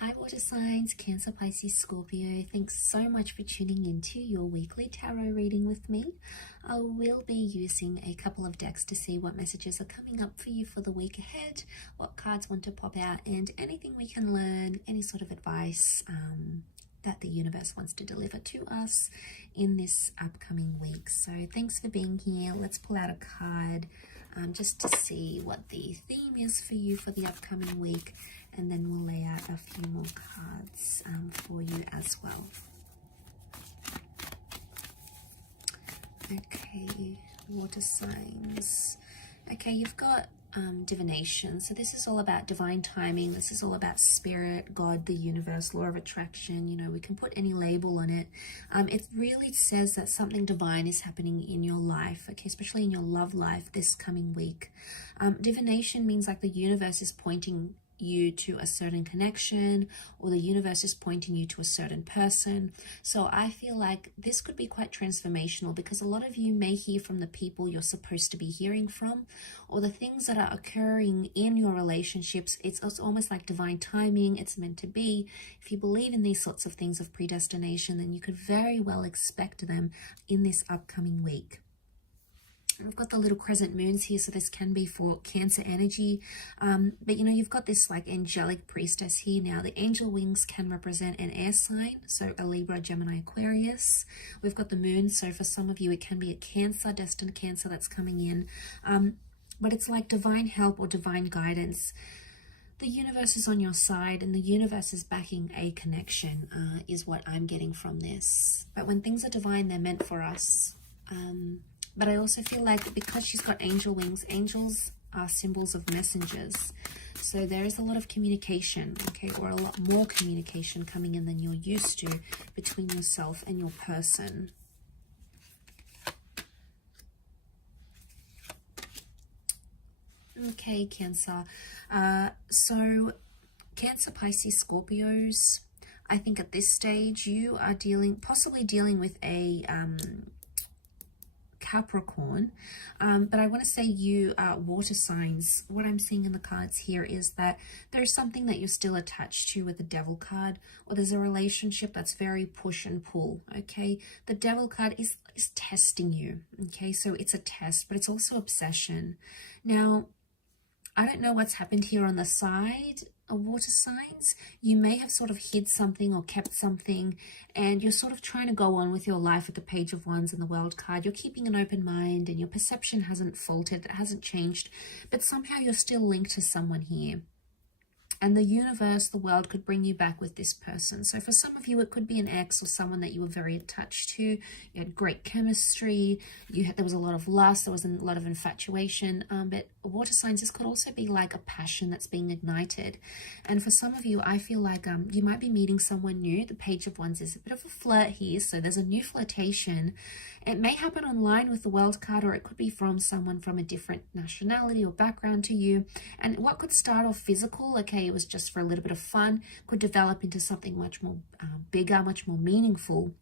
Hi water signs, Cancer, Pisces, Scorpio. Thanks so much for tuning into your weekly tarot reading with me. I will be using a couple of decks to see what messages are coming up for you for the week ahead, what cards want to pop out, and anything we can learn, any sort of advice that the universe wants to deliver to us in this upcoming week. So thanks for being here. Let's pull out a card just to see what the theme is for you for the upcoming week, and then we'll lay out a few more cards for you as well. Okay, water signs. Okay, you've got divination. So this is all about divine timing. This is all about spirit, God, the universe, law of attraction. You know, we can put any label on it. It really says that something divine is happening in your life, okay, especially in your love life this coming week. Divination means like the universe is pointing you to a certain connection, or the universe is pointing you to a certain person. So I feel like this could be quite transformational, because a lot of you may hear from the people you're supposed to be hearing from, or the things that are occurring in your relationships. It's almost like divine timing. It's meant to be. If you believe in these sorts of things of predestination, then you could very well expect them in this upcoming week. We've got the little crescent moons here, so this can be for Cancer energy. But you know, you've got this like angelic priestess here now. The angel wings can represent an air sign, so a Libra, Gemini, Aquarius. We've got the moon, so for some of you it can be a Cancer, destined Cancer that's coming in. But it's like divine help or divine guidance. The universe is on your side, and the universe is backing a connection, is what I'm getting from this. But when things are divine, they're meant for us. But I also feel like because she's got angel wings, angels are symbols of messengers. So there is a lot of communication, okay, or a lot more communication coming in than you're used to between yourself and your person. Okay, Cancer. So Cancer, Pisces, Scorpios, I think at this stage you are possibly dealing with a Capricorn, but I want to say you are water signs. What I'm seeing in the cards here is that there's something that you're still attached to with the Devil card, or there's a relationship that's very push and pull, okay? The Devil card is testing you, okay? So it's a test, but it's also obsession. Now, I don't know what's happened here on the side of water signs. You may have sort of hid something or kept something, and you're sort of trying to go on with your life with the Page of Wands and the World card. You're keeping an open mind, and your perception hasn't faltered, it hasn't changed, but somehow you're still linked to someone here. And the universe, the world, could bring you back with this person. So for some of you, it could be an ex or someone that you were very attached to. You had great chemistry. There was a lot of lust. There was a lot of infatuation. But water signs, this could also be like a passion that's being ignited. And for some of you, I feel like you might be meeting someone new. The Page of Wands is a bit of a flirt here. So there's a new flirtation. It may happen online with the World card, or it could be from someone from a different nationality or background to you. And what could start off physical, okay, it was just for a little bit of fun, could develop into something much more bigger, much more meaningful.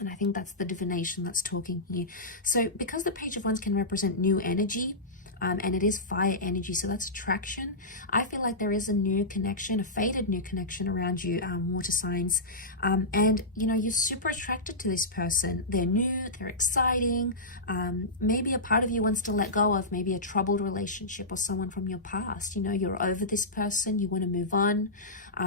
And I think that's the divination that's talking here. So because the Page of Wands can represent new energy, and it is fire energy, so that's attraction, I feel like there is a new connection, a faded new connection around you, water signs. And you know, you're super attracted to this person. They're new, they're exciting. Maybe a part of you wants to let go of maybe a troubled relationship or someone from your past. You know, you're over this person, you want to move on.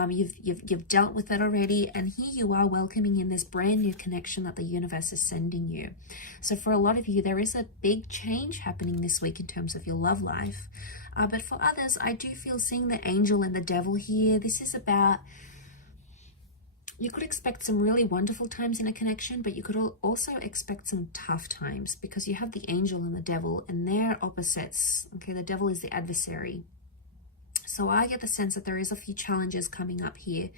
You've dealt with it already, and here you are welcoming in this brand new connection that the universe is sending you. So for a lot of you, there is a big change happening this week in terms of your love life. But for others, I do feel seeing the angel and the devil here. This is about, you could expect some really wonderful times in a connection, but you could also expect some tough times, because you have the angel and the devil, and they're opposites. Okay, the devil is the adversary. So I get the sense that there is a few challenges coming up here.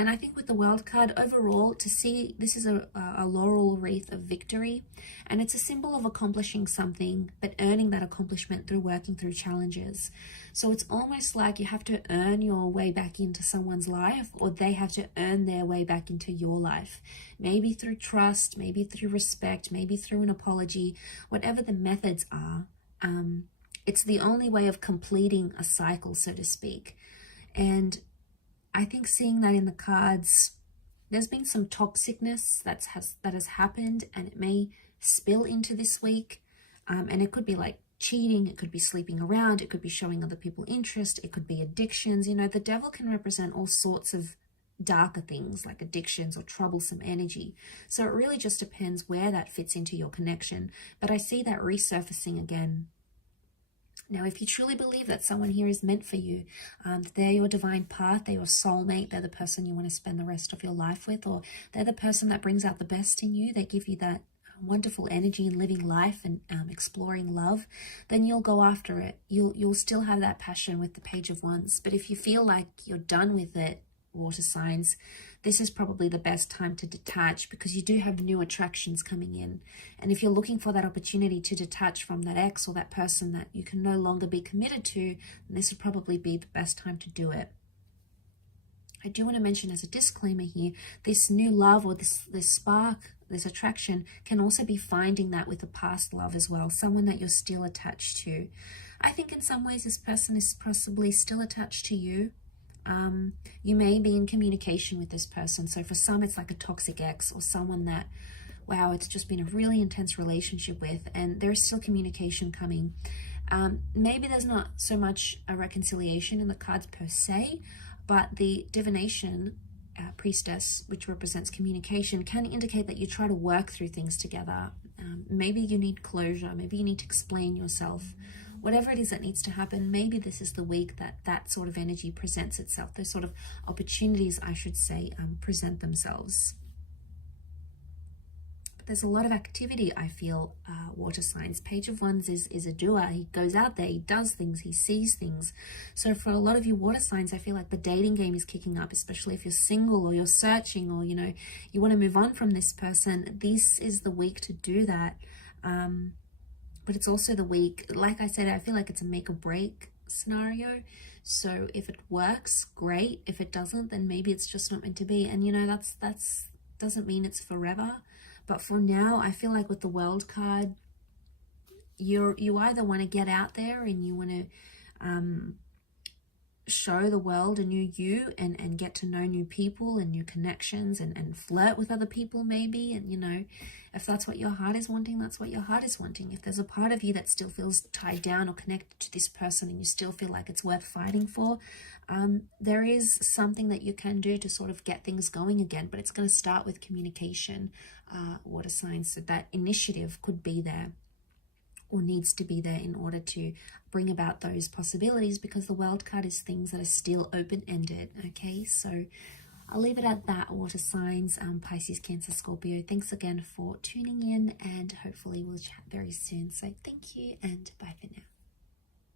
And I think with the World card overall, to see this is a laurel wreath of victory, and it's a symbol of accomplishing something, but earning that accomplishment through working through challenges. So it's almost like you have to earn your way back into someone's life, or they have to earn their way back into your life. Maybe through trust, maybe through respect, maybe through an apology, whatever the methods are. It's the only way of completing a cycle, so to speak. And I think seeing that in the cards, there's been some toxicness that has happened, and it may spill into this week. And it could be like cheating, it could be sleeping around, it could be showing other people interest, it could be addictions. You know, the devil can represent all sorts of darker things like addictions or troublesome energy. So it really just depends where that fits into your connection. But I see that resurfacing again. Now, if you truly believe that someone here is meant for you, they're your divine path, they're your soulmate, they're the person you want to spend the rest of your life with, or they're the person that brings out the best in you, they give you that wonderful energy in living life and exploring love, then you'll go after it. You'll still have that passion with the Page of Wands. But if you feel like you're done with it, water signs, this is probably the best time to detach, because you do have new attractions coming in. And if you're looking for that opportunity to detach from that ex or that person that you can no longer be committed to, then this would probably be the best time to do it. I do want to mention as a disclaimer here, this new love or this spark, this attraction can also be finding that with a past love as well, someone that you're still attached to. I think in some ways this person is possibly still attached to you. You may be in communication with this person. So for some, it's like a toxic ex or someone that, wow, it's just been a really intense relationship with, and there's still communication coming. Maybe there's not so much a reconciliation in the cards per se, but the divination priestess, which represents communication, can indicate that you try to work through things together. Maybe you need closure. Maybe you need to explain yourself. Whatever it is that needs to happen, maybe this is the week that that sort of energy presents itself. Those sort of opportunities, I should say, present themselves. But there's a lot of activity, I feel, water signs. Page of Wands is a doer. He goes out there, he does things, he sees things. So for a lot of you water signs, I feel like the dating game is kicking up, especially if you're single or you're searching, or, you know, you want to move on from this person. This is the week to do that. But it's also the week, like I said, I feel like it's a make or break scenario. So if it works, great. If it doesn't, then maybe it's just not meant to be. And, you know, that's doesn't mean it's forever. But for now, I feel like with the World card, you either want to get out there and you want to show the world a new you and get to know new people and new connections and flirt with other people maybe. And, you know, if that's what your heart is wanting, that's what your heart is wanting. If there's a part of you that still feels tied down or connected to this person and you still feel like it's worth fighting for, there is something that you can do to sort of get things going again. But it's going to start with communication, water signs. So that initiative could be there, or needs to be there, in order to bring about those possibilities, because the World card is things that are still open-ended. Okay, so I'll leave it at that, water signs, Pisces, Cancer, Scorpio. Thanks again for tuning in, and hopefully we'll chat very soon. So thank you, and bye for now.